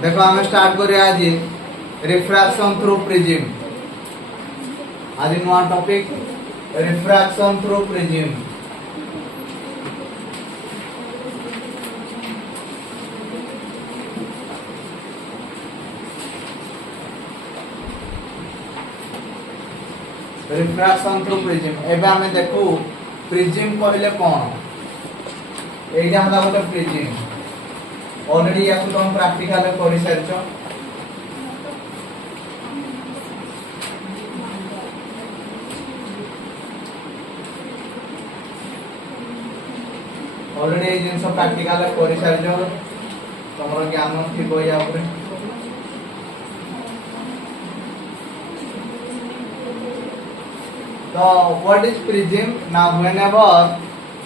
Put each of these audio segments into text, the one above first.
देखो आम स्टार्ट करिया आज रिफ्रैक्शन थ्रू प्रिज्म। आज नुआ topic refraction through prism. Refraction through prism एबे हमें देखो प्रिज्म कहले कोन एटा हला गोटे प्रिज्म ऑलरेडी याकु तुम प्रैक्टिकल करि सारछो। ऑलरेडी ये जिनस प्रैक्टिकल करि सारछो तमरो ज्ञान थी कोई या ऊपर। So what is prism? Now whenever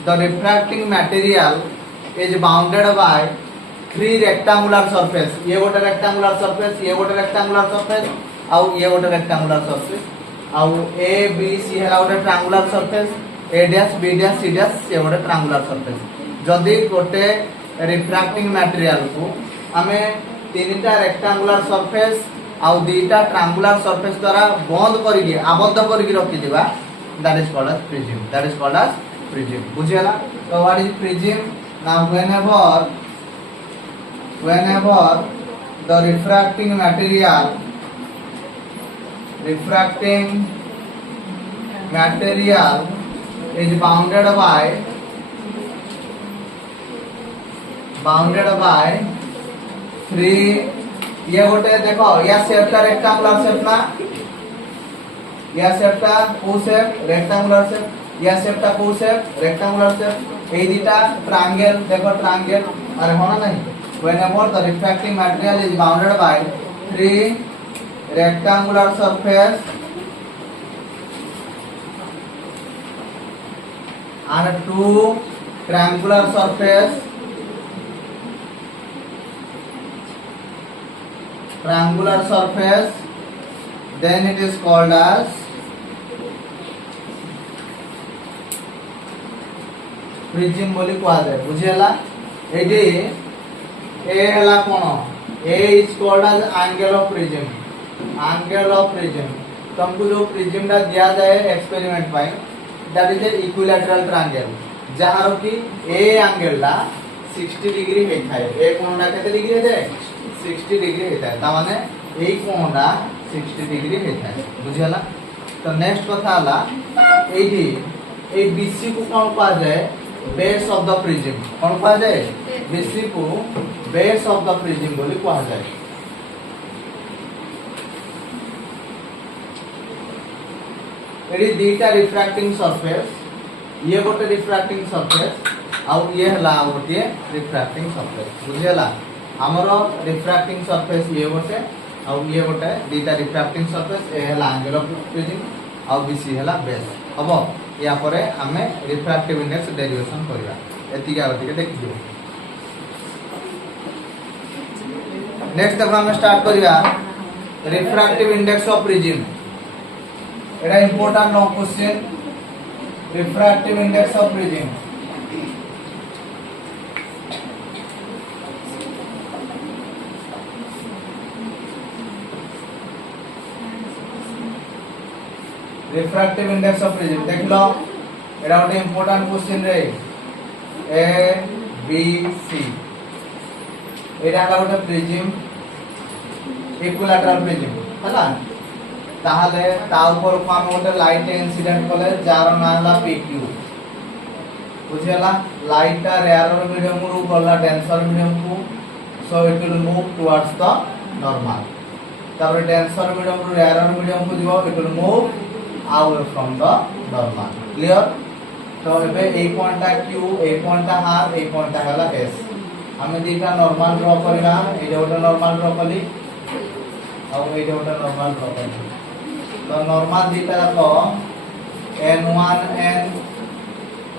the refracting material is bounded by three rectangular surface, ये गोटे rectangular surface, ये गोटे rectangular surface, आउ ये गोटे rectangular surface, आउ A B C है गोटे triangular surface, A dash B dash C dash ये गोटे triangular surface। जदि गोटे refracting material को हमें तीनटा rectangular surface आउ दीटा ट्रायंगुलर सरफेस द्वारा बंद करिके आबद्ध करिके रखि दिबा that is called as prism. That is called as prism. बुझियला? तो what is prism? Now whenever the refracting material is bounded by three, ये गोटे देखो या शेपटा रेक्टेंगुलर शेप ना, या शेपटा को शेप रेक्टेंगुलर शेप, या शेपटा को शेप रेक्टेंगुलर शेप, ए दिटा ट्रायंगल देखो ट्रायंगल अरे होना नहीं। whenever the refracting material is bounded by three rectangular surface and two triangular surface, then it is called as prism बोली कहा जाए। बुझियला? एडी ए हला कोन A is called as angle of prism. Angle of prism तुमको जो prism दा दिया जाए एक्सपेरिमेंट पाई that is a equilateral triangle जहार की ए एंगल ला 60 डिग्री हेथाय। ए कोनडा केते डिग्री हेथाय? 60 डिग्री हेथाय। ता माने ए कोनडा 60 डिग्री हेथाय। बुझियला? तो नेक्स्ट कथा हला एडी ए बीसी को कोन कहा जाए? Base of the prism. कोन कहा जाए? बीसी को बेस ऑफ द प्रिज्म बोली कहा जाए। एडी दीटा रिफ्रैक्टिंग सरफेस, ये गोटे रिफ्रैक्टिंग सरफेस आउ ये हला गोटे रिफ्रैक्टिंग सरफेस। बुझियला? हमरो रिफ्रैक्टिंग सरफेस ये गोटे आउ ये गोटे दीटा रिफ्रैक्टिंग सरफेस ए हला एंगल ऑफ प्रिज्म आउ बीसी हला बेस। हबो या परे हमें रिफ्रैक्टिव इंडेक्स डेरिवेशन करिया एतिका गतिके देखि दियो। नेक्स्ट देखो हम स्टार्ट करिया रिफ्रैक्टिव इंडेक्स ऑफ प्रिज्म। एटा important no question. Refractive index of prism refractive index of prism देख लो एटा गोटे इंपोर्टेंट क्वेश्चन रे ए बी सी एटा हला गोटे प्रिज्म इक्विलैटरल प्रिज्म हला ताहले ता ऊपर को हम गोटे लाइट इंसिडेंट कले जार नाम हला पीक्यू। बुझियला? लाइट ता रेयर मीडियम रु गला डेंसर मीडियम को so it will move towards the normal. तापर डेंसर मीडियम रु रेयर मीडियम को दिबो it will move away from the normal। Clear? तो एबे a point Q a point R a point हला एस हमें दीटा नॉर्मल ड्रॉ करिला। ए गोटे नॉर्मल ड्रॉ कली और ए गोटे नॉर्मल ड्रॉ कली। तो नॉर्मल दीटा को n1 n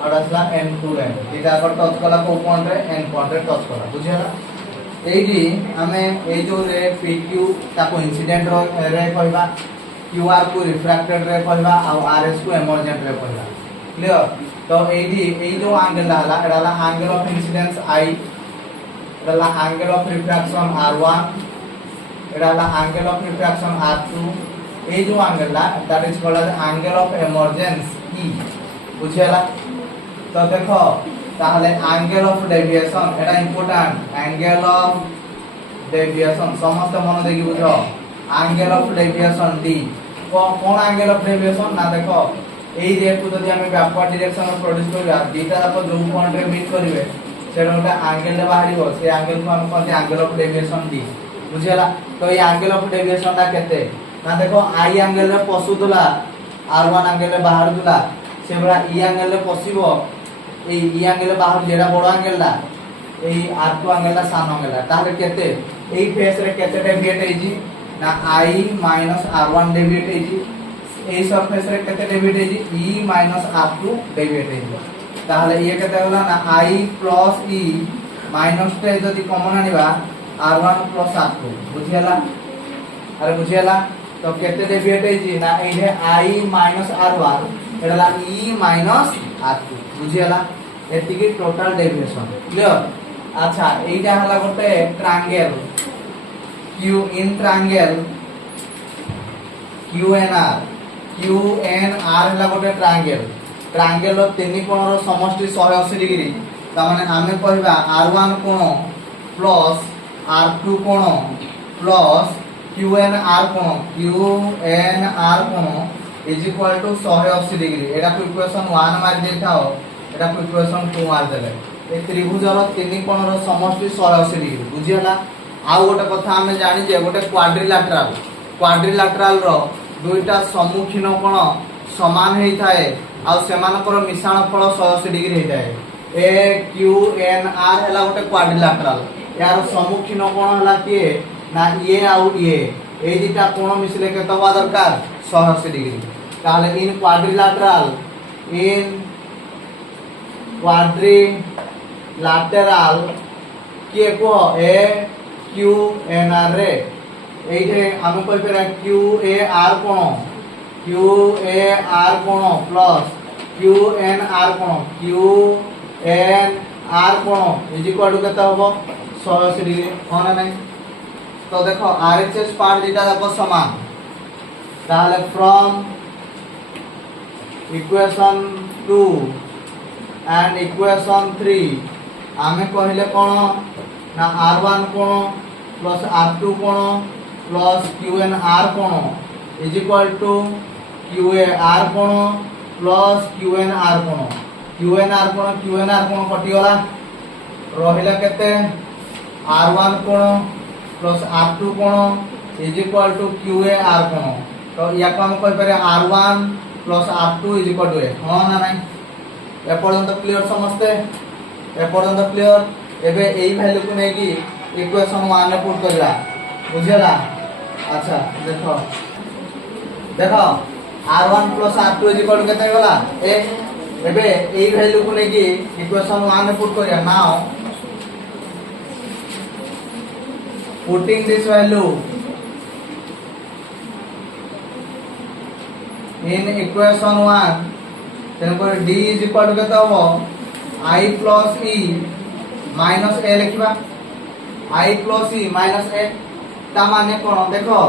और असला n2 n दीटा को टच कला को पॉइंट रे n पॉइंट रे टच कला। बुझियला? एडी हमें ए जो रे pq ताको इंसिडेंट रे कहबा, QR को रिफ्रैक्टेड रे कहबा आ RS को एमर्जेंट रे कहबा। क्लियर? तो एडी ए जो एंगल हला एडाला एंगल ऑफ इंसिडेंस I এটা হলো অ্যাঙ্গেল অফ রিফ্রাকশন R1, এটা হলো অ্যাঙ্গেল অফ রিফ্রাকশন R2। এই যে অ্যাঙ্গেলটা that is called as angle of emergence E, বুঝিলা? তো দেখো তাহলে অ্যাঙ্গেল অফ ডেভিয়েশন এটা ইম্পর্টেন্ট, অ্যাঙ্গেল অফ ডেভিয়েশন সমস্ত মনে দেখি বুঝো, অ্যাঙ্গেল অফ ডেভিয়েশন D। কোন অ্যাঙ্গেল অফ ডেভিয়েশন না দেখো এই রেটু যদি আমি ব্যাকওয়ার্ড ডিরেকশনে প্রডিউস করিবা দুইটা যাক যে পয়েন্টে মিট করিবে সেটা একটা অ্যাঙ্গেল বাহারিব, সেই অ্যাঙ্গেলକୁ আমি কোনটি অ্যাঙ্গেল অফ ডেভিয়েশন D, বুঝিলা? তো এই অ্যাঙ্গেল অফ ডেভিয়েশনটা কেতে না দেখো আই অ্যাঙ্গেলরে পশুদুলা R1 অ্যাঙ্গেলরে বাহারুদুলা সেবরা ই অ্যাঙ্গেলরে পসিব, এই ই অ্যাঙ্গেলে বাহার যেটা বড় অ্যাঙ্গেলটা এই R2 অ্যাঙ্গেলটা সান অ্যাঙ্গেলটা তাহলে কেতে এই ফেসরে কেতে ডেভিয়েট হইজি না I R1 ডেভিয়েট হইজি, এই সারফেস রে কেতে ডেভিয়েট হইজি E R2 ডেভিয়েট হইজি। তাহলে ইয়ে কেতে হলা না I প্লাস E মাইনাস তে যদি কমন আনিবা R1 প্লাস R2, বুঝিলা? আরে বুঝিলা? তো কেতে ডেভিয়েট হইজি না এই যে I R1 এটা হলা E R2, বুঝিলা? এতিকি টোটাল ডেভিয়েশন ক্লিয়ার। আচ্ছা এইটা হলা গোটে triangle Q in triangle QNR হলা গোটে ট্রায়াঙ্গেল, ট্রায়াঙ্গেল র তিনি কোণর সমষ্টি 180 ডিগ্রি। তার মানে আমি কহিবা R1 কোণ প্লাস R2 কোণ প্লাস QNR কোণ ইজ ইকুয়াল টু 180 ডিগ্রি। এটা ইকুয়েশন 1 মারি দেখাও, এটা ইকুয়েশন 2 মারি দেলে। এই ত্রিভুজর তিনি কোণর সমষ্টি 180 ডিগ্রি, বুঝিলা? আউ গোটে কথা আমি জানি যে গোটে কোয়াড্রিল্যাটেরাল র দুইটা সম্মুখীন কোণ সমান হেই থাকে আর সেমানকৰ মিশ্রণ ফল 180 ডিগ্রি হেই থাকে। AQNR হেলা গোটে কোয়াড্রিল্যাটেরাল, ইয়ার সম্মুখীন কোণ হেলা কি না ইয়ে আউ ইয়ে, এই দুইটা কোণ মিশিলে কত হওয়া দরকার 180 ডিগ্রি। তাহলে ইন কোয়াড্রিল্যাটেরাল কি কো AQNR রে এই যে আমি কই পারা QAR কোণ প্লাস QNR কোণ ইজ ইকুয়াল টু কত হবে 180 ডিগ্রি, হয় না নাই? তো দেখো RHS পার্ট যেটা দেখো সমান, তাহলে ফ্রম ইকুয়েশন 2 এন্ড ইকুয়েশন 3 আমি কহিলে কোন না R1 কোণ প্লাস R2 কোণ প্লাস QNR কোণ ইজ ইকুয়াল টু QAR কোণ প্লাস QNR কোণ কটিগলা রহিলা কেতে R1 কোণ প্লাস R2 কোণ ইজ ইকুয়াল টু QAR কোণ। তো ইয়াকু আমি কই পারে R1 plus R2 is equal to A, হ্যাঁ না নাই? এ পর্যন্ত ক্লিয়ার সমস্তে? এ পর্যন্ত ক্লিয়ার? এবে এই ভ্যালুকু নেকি ইকুয়েশন 1 রে পুট করিলা, বুঝিলা? আচ্ছা দেখো R1 plus R2 is equal to কেতে গলা A। এবে এই ভ্যালুকু নেকি ইকুয়েশন 1 রে পুট করিয়া নাও, putting this value in equation 1 তেনপরে D is equal to কত হবে I plus E minus A লিখবা, I plus E minus A। তা মানে কোন দেখো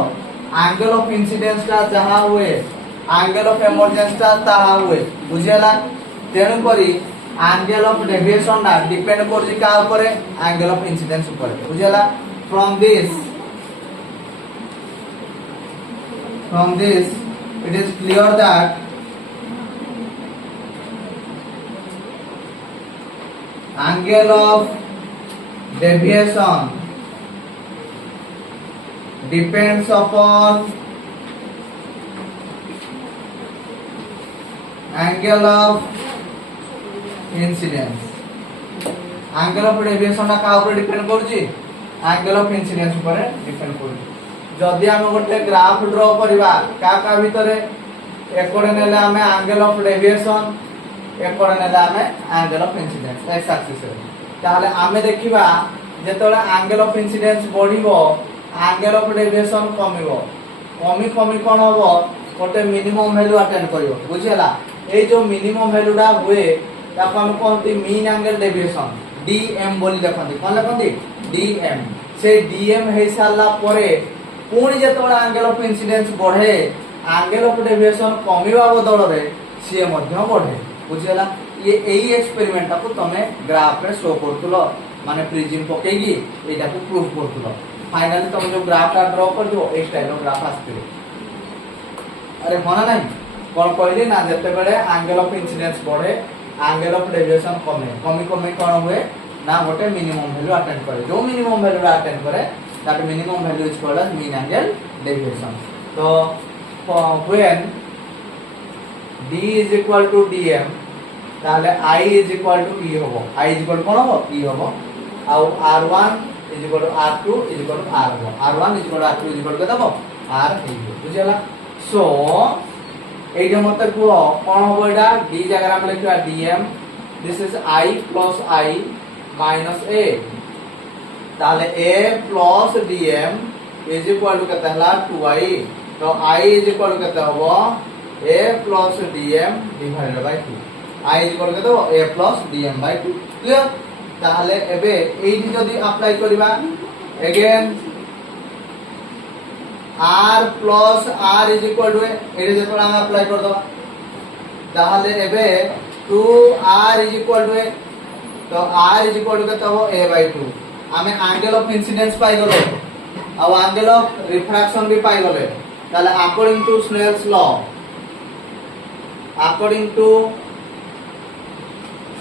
অ্যাঙ্গেল অফ ইনসিডেন্স টা যাহা हुए অ্যাঙ্গেল অফ এমার্জেন্স টা তাহা हुए, বুঝিলা? তেনু করি অ্যাঙ্গেল অফ ডেভিয়েশন না ডিপেন্ড করছি কা উপরে অ্যাঙ্গেল অফ ইনসিডেন্স উপরে, বুঝিলা? From this it is clear that angle of deviation depends upon angle of incidence। angle of deviation টা কা উপরে ডিপেন্ড করছি angle of incidence উপরে ডিপেন্ড করছি। যদি আমি গোটে গ্রাফ ড্র করিবা কা ভিতরে একড়ে নেলে আমি angle of deviation একড়ে নেলে আমি angle of incidence x axis রে, তাহলে আমি দেখিবা যেতলে angle of incidence বঢ়িব angle of deviation কমিব, কমি কোন হবো গোটে মিনিমাম ভ্যালু অ্যাটেন্ড করিব, বুঝিলা? এই যে মিনিমাম ভ্যালুটা হুয়ে তাকে আমি কোনটি মিন অ্যাঙ্গেল ডেভিয়েশন, dm बोली देखंती कोन देखंती dm से dm हे साला परे पुणी जेतबेला एंगल ऑफ इंसिडेंस बढ़े एंगल ऑफ डेविएशन कमिबा बदल रे से मध्य बढ़े बुझिला ये एई एक्सपेरिमेंट को तमे ग्राफ रे शो करथुलो माने प्रिज्म पकेगी एटा को प्रूफ करथुलो फाइनली तुम जो ग्राफ का ड्रॉ कर दो एक स्टाइल ग्राफ आस्ते अरे होना नहीं कौन कहली ना जते बेले एंगल ऑफ इंसिडेंस बढ़े एंगल ऑफ डेविएशन कमे कमी कमी कोन हुए ना गोटे मिनिमम वैल्यू अटेंड करे जो मिनिमम वैल्यू अटेंड करे that minimum value is called as mean angle deviation तो when d is equal to dm ताले I is equal to e होबो I is equal to कोन होबो e होबो आउ r1 is equal to r2 is equal to r1 r1 is equal to r2 is equal to दबो r बुझला सो एजे मते को कोन होबो एटा d जगह हम लिखिबा dm this is I plus I minus a ताले a plus dm is equal to केते हला 2i तो I is equal to केते होबो a plus dm divided by 2 I is equal to केते होबो a plus dm by 2 clear ताहले एबे एइटी जदी अप्लाई करिबा again r plus r is equal to eighty जेतो हम अप्लाई कर दो ताहले एबे 2r is equal to तो r is equal to केते हो a by 2 हमें एंगल ऑफ इंसिडेंस पाई गलो और एंगल ऑफ रिफ्रैक्शन भी पाई गले ताहले according to Snell's law according to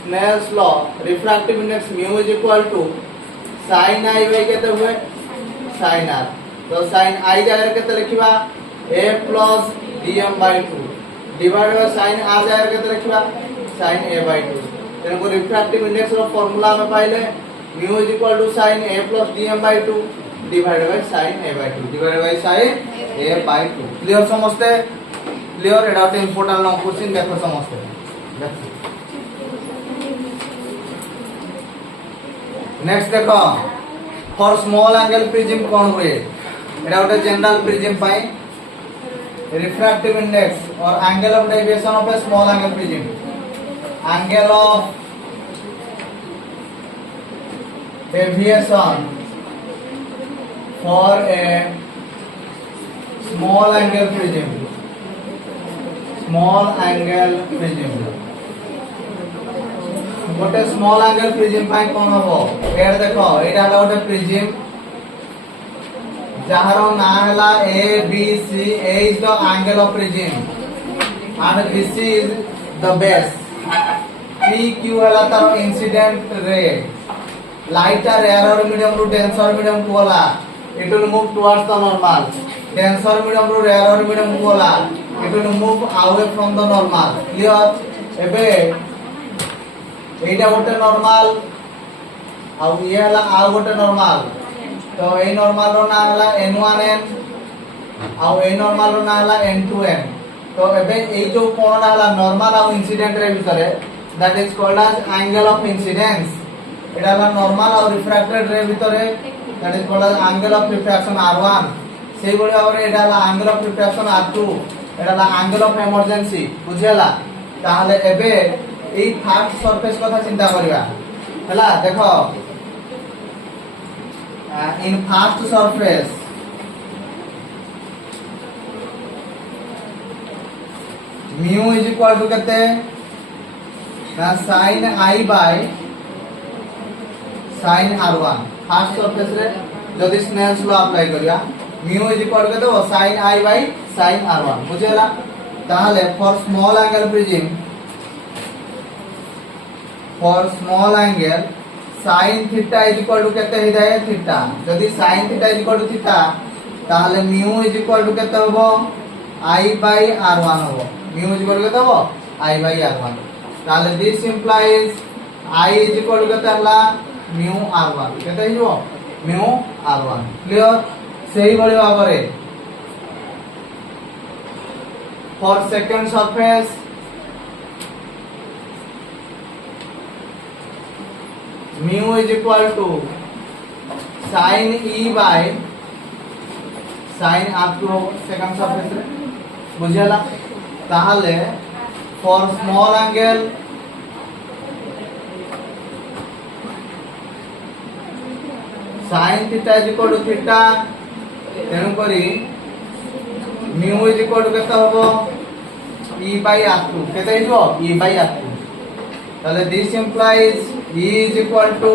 Snell's law refractive index mu is equal to sin I by केते हुए sin r तो sin I जगह केते लिखिबा a plus dm by 2 divided by sin r जगह केते लिखिबा sin a by 2 तेन को refractive index row formula में पाइले mu is equal to sin a plus dm by 2 divided by sin a by 2 divided by sin a by 2 clear समझते clear एडा तो important long question देखो समझते देखो नेक्स्ट देखो फॉर स्मॉल एंगल प्रिज्म कोन हुए एटा गोटे जनरल प्रिज्म पाई refractive index और angle of deviation of A small angle prism angle of deviation for a small angle prism गोटे स्मॉल एंगल प्रिज्म पाई कोन होबो add देखो एटा हला गोटे प्रिज्म जहारो ना हला A B C A is the angle of prism and B C is the base P Q हला तार incident ray light or rarer medium to denser medium को हला it will move towards the normal denser medium to rarer medium को हला it will move away from the normal clear एबे एटा गोटे normal आ ये हला आ गोटे नॉर्मल तो ए नॉर्मल रो ना हला n1n आ ए नॉर्मल रो ना हला n2n तो एबे ए जो कोण हला नॉर्मल आ इंसिडेंट रे भितरे that is called as angle of incidence एटा हला नॉर्मल आ रिफ्रैक्टेड रे भितरे that is called as angle of refraction r1 सेही बळी भाबरे एटा हला एंगल ऑफ रिफ्रैक्शन r2 एटा हला एंगल ऑफ इमर्जेंसी बुझियला ताहले एबे ए फर्स्ट सरफेस कथा चिंता करिया हला देखो in first surface mu is equal to केते ना sin I by sin r1 first surface ray जदि स्नेल्स लॉ अप्लाई करिया mu इज इक्वल टू केते sin I by sin r1 बुझेला ताहले for small angle prism for small angle sin theta is equal to केते हे जाय theta यदि sin theta is equal to theta ताहले mu is equal to केते होबो I by r1 होबो mu is equal to केते होबो I by r1 ताहले this implies I is equal to केते हला mu r1 केते हिजो mu r1 क्लियर सही भली भाबरे for second surface mu is equal to sin E by sin r2 second surface रे बुझियला ताहले for small angle sin theta is equal to theta तेणु करी म्यू इज इक्वल टू केते होबो e by r2 केते हिजो e by r2 ताले this implies e is equal to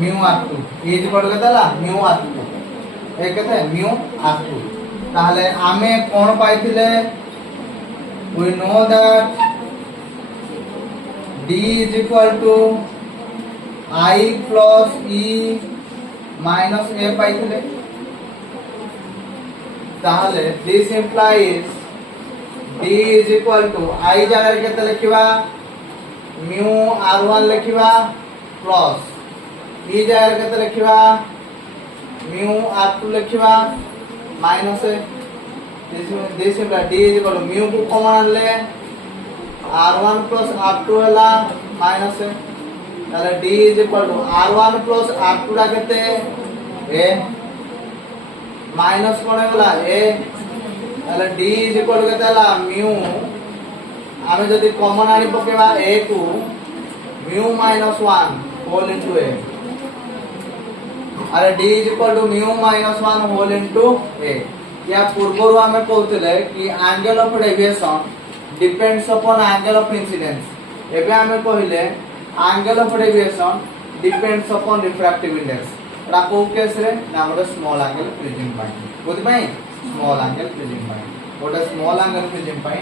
mu r2 e is equal to केते ला mu r2 ए केते म्यू r2 ताले आमे कोन पाइथिले we know that d is equal to I plus e minus a पाइथिले ताले this implies d is equal to I जगह केते लिखिबा mu r1 लिखिबा plus e जगह केते लिखिबा mu r2 लिखिबा minus a this implies d is equal to mu को common ले r1 plus r2 हला minus a ताले d is equal to r1 plus r2 रा केते a माइनस कोन होला a ताले d is equal to केते हला mu आमे जदी कॉमन आनी पकेबा a को mu minus 1 whole into a अरे d is equal to mu minus 1 whole into a या पूर्वरु हमें कहउतले कि angle of deviation depends upon angle of incidence एबे हमें कहिले angle of deviation depends upon refractive index एटा को केस रे ना गोटे स्मॉल एंगल प्रिज्म पाई बुझि पाई स्मॉल एंगल प्रिज्म पाई गोटे small angle prism pi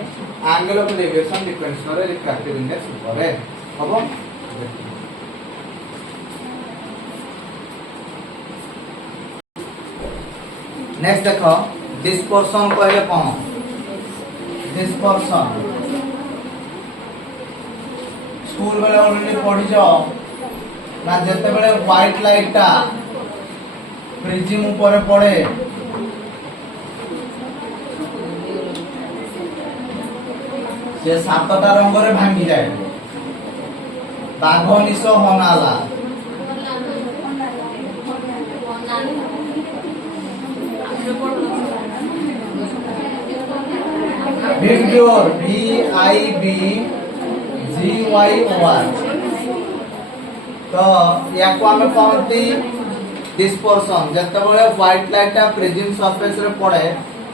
angle of deviation depends करे रिफ्रैक्टिव इंडेक्स ऊपर हबो नेक्स्ट देखो डिस्पर्शन कहले कोन डिस्पर्शन स्कूल बेले ऑलरेडी पढ़ी जाओ ना जते बेले व्हाइट लाइट ता प्रिज्म ऊपर पड़े से सातटा रंग रे भांगी जाए बाघ निश हनाला Vibgyor V I B G Y O R तो याको हमें कहती डिस्पर्शन जते बेले व्हाइट लाइट ता प्रिज्म सरफेस रे पड़े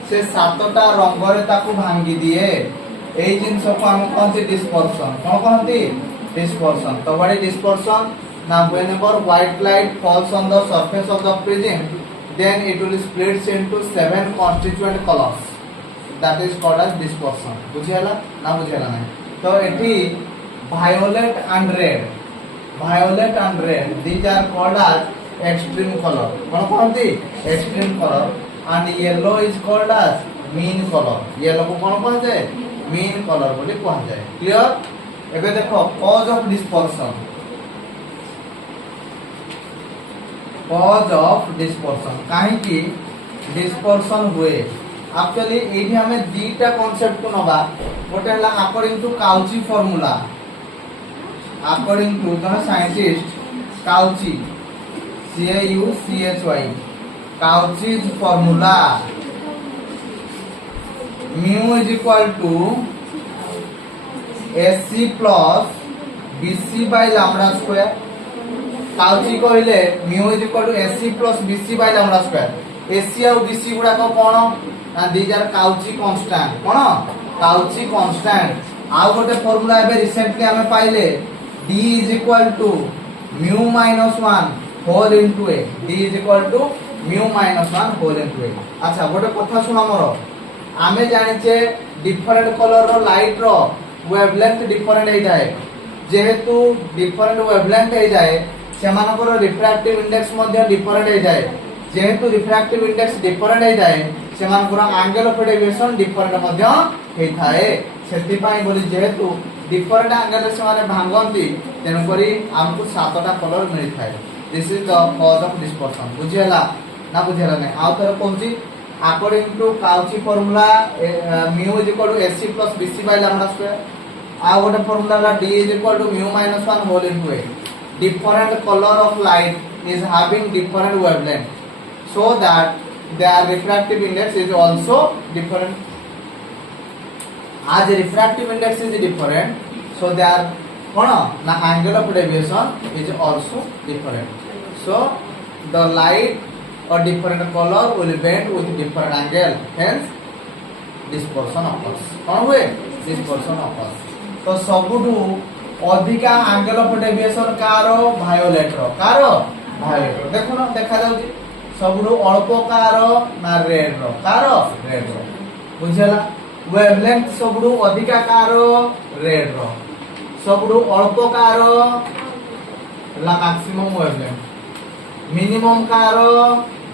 से सातटा रंग रे ताकू भांगी दिए एई जिंस को हम कहती डिस्पर्शन कोन कहती डिस्पर्शन तो what is dispersion now whenever white light falls on the surface of the prism then it will split into 7 constituent colors that is called as dispersion बुझियाला ना बुझियाला नहीं तो एठी violet and red these are called as extreme color कोन कहती extreme color and yellow is called as mean color yellow को कोन कहते mean color बोली कहा जाए क्लियर एबे देखो cause of dispersion काहे कि डिस्पर्शन हुए एक्चुअली एठी हमें दीटा कांसेप्ट को नबा गोटे हला according to Cauchy formula according to the scientist Cauchy CAUCHY Cauchy's formula mu is equal to AC plus BC by lambda square Cauchy कहले mu is equal to AC plus BC by lambda square AC और BC गुडा को कोन ना these are Cauchy constant कोन Cauchy constant आ गोटे formula एबे रिसेंटली हमें पाइले D is equal to mu minus 1 whole into a D is equal to mu minus 1 whole into a अच्छा गोटे कथा सुना मोर आमे जानिचे डिफरेंट कलर रो लाइट रो वेवलेंथ डिफरेंट हे जाए जेहेतु डिफरेंट वेवलेंथ हे जाए सेमानकर रिफ्रैक्टिव इंडेक्स मध्ये डिफरेंट हे जाए जेहेतु रिफ्रैक्टिव इंडेक्स डिफरेंट हे जाए सेमानकर एंगल ऑफ डेविएशन डिफरेंट मध्ये हे थाए सेति पई बोली जेहेतु डिफरेंट एंगल रे सेमाने भांगंती तेन करी हमकु सातटा कलर मिली थाए this is the cause of dispersion बुझियला ना बुझियला नै आ तर कोनजी according to Cauchy formula mu is equal to AC plus BC by lambda square आ गोटे formula D is equal to mu minus 1 whole into a different color of light is having different wavelength so that their refractive index is also different as refractive index is different so their kono na angle of deviation is also different so the light or different color will bend with different angle, hence dispersion occurs. कौन हुए dispersion occurs. तो सबुठू अधिका angle of deviation car violet देखो ना देखा जाउची सबुठू अल्प car ना रेड बुझला वेवलेंथ सबुठू अधिका कार रेड सबुठू अल्प कार ला मैक्सिमम वेवलेंथ मिनिमम कार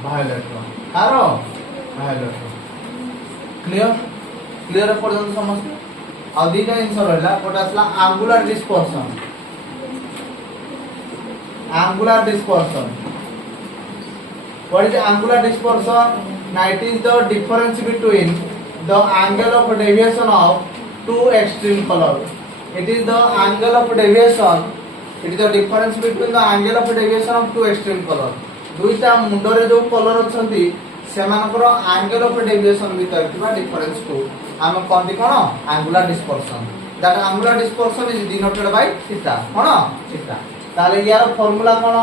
वायोलेट क्लियर क्लियर पर्यंत समझते आ दुईटा जिन रहा गोटे आसला angular dispersion what is angular dispersion? Now it is the difference between the angle of deviation of two extreme colors. It is the angle of deviation. It is the difference between the angle of deviation of two extreme colors. दुईटा मुंडरे जो colour अछंती सेमानकर angle of deviation भीतर किबा difference को हम कहती कोन angular dispersion. That angular dispersion is denoted by theta कोन थीटा. ताले यार फार्मूला कोन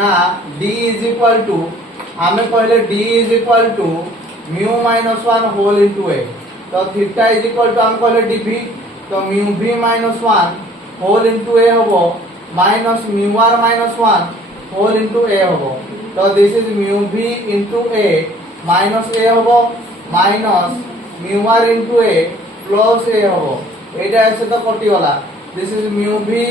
ना d इज इक्वल टू हमें पहले d is equal to mu minus 1 whole into a. तो थीटा इज इक्वल टू हम पहले dv तो mu v minus 1 whole into a होबो minus mu r minus 1 whole into a होबो. तो this is mu v into a minus a होबो minus mu r into a plus a होबो. एटा ऐसे तो कटि वाला this is mu v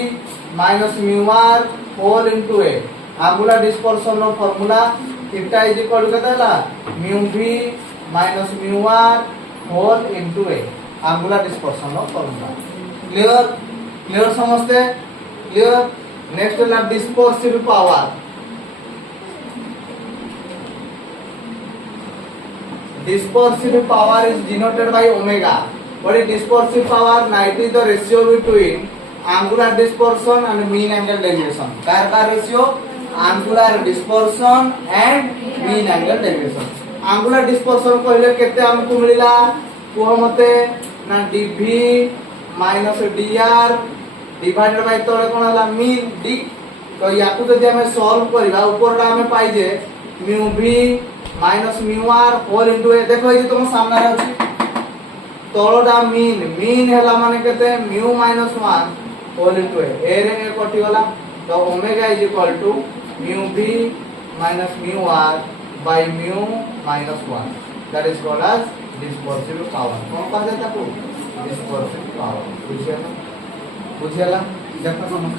minus mu r whole into a. Angular dispersion नो formula theta is equal to केता mu v minus mu r whole into a. Angular dispersion नो formula clear clear समझते क्लियर. नेक्स्ट है dispersive power. Dispersive power is denoted by omega. What is dispersive power? Now it is the ratio between angular dispersion and mean angle deviation. Car ratio angular dispersion and mean angle deviation. Angular dispersion कहले केते हमको मिलिला को मते ना dv minus dr divided by तोले कोन हला mean d. तो याकू जदि हमें सॉल्व करबा ऊपरटा हमें पाई जे mu v minus mu R whole into A. देखो ये तुम सामने रहछि तळटा मीन हैला माने केते mu minus 1 whole into A ray A कटि वाला. तो omega is equal to mu v minus mu R by mu minus 1. That is called as dispersive power. कौन कहा जाता है डिस्पर्सिव पावर. बुझियला देखो समझ